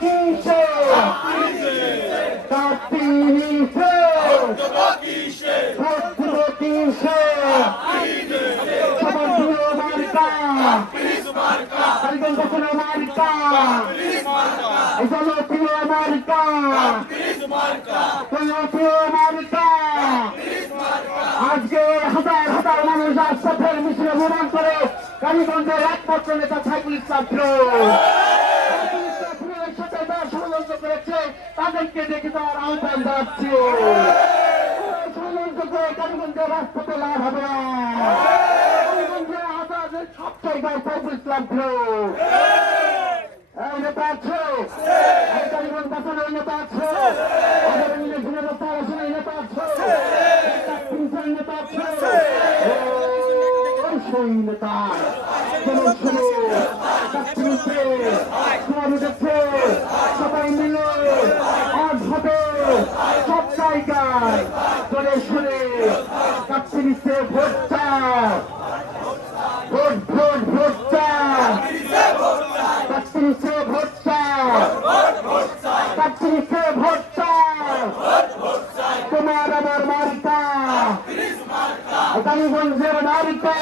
কিসে কাটিছে ভোট কিসে সবার প্রিয় মার্কা কালীগঞ্জ দক্ষিণের মার্কা জনপ্রিয় মার্কা জনপ্রিয় মার্কা আজকে হাজার হাজার মানুষ আশরাফের মিছিলে প্রমাণ করে কালীগঞ্জের একমাত্র নেতা সাইফুল ইসলাম ফিরোজের সাথে তারা ষড়যন্ত্র করেছে তাদেরকে দেখে দেওয়ার আহ্বান জানাচ্ছি ষড়যন্ত্র করে কালীগঞ্জের রাজপথে লাভ হবে না কালীগঞ্জের আজাদের সব জায়গায় সাইফুল ইসলাম ফিরোজ এই নেতা আছে এই কালীগঞ্জ বাঁচানোর নেতা আছে আগামী দিনে বাঁচানোর নেতা আছে নেতা আছে সেই নেতা সবাই মিলে আজ হবে সব জায়গায় চলে শুনে কাপ্তিরিতে ভোট চাও ভোট ভোট ভোট চাও কাপ্তিরিতে ভোট চাও কাপ্তিরিতে ভোট চাও তোমার আমার মার্কা কালীগঞ্জের মার্কা